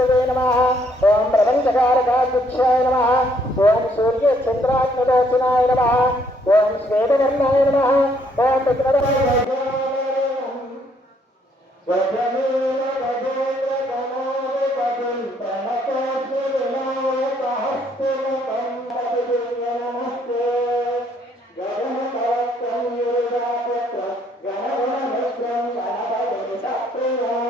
प्रकाशकवे नम। ओं प्रपञ्चकारकाध्यक्षाय नमः। ॐ सूर्यचन्द्रात्मदर्शनाय नमः। ॐ श्वेतकर्णाय नमः। ॐ प्रकृतराय Thank.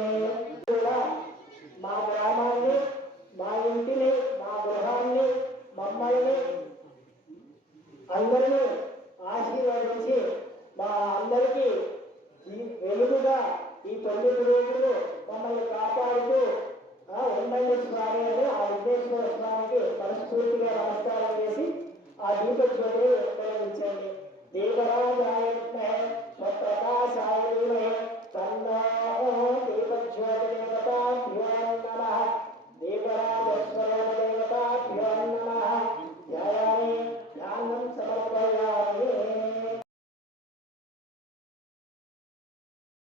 మమ్మల్ని అందరినీ ఆశీర్వదించి మా అందరికీ వెలుగుగా ఈ తొమ్మిది రోజులు మమ్మల్ని కాపాడుతూ ఆ స్వామి అని ఆ విఘ్నేశ్వర స్వామికి మనస్ఫూర్తిగా నమస్కారం చేసి ఆ దీప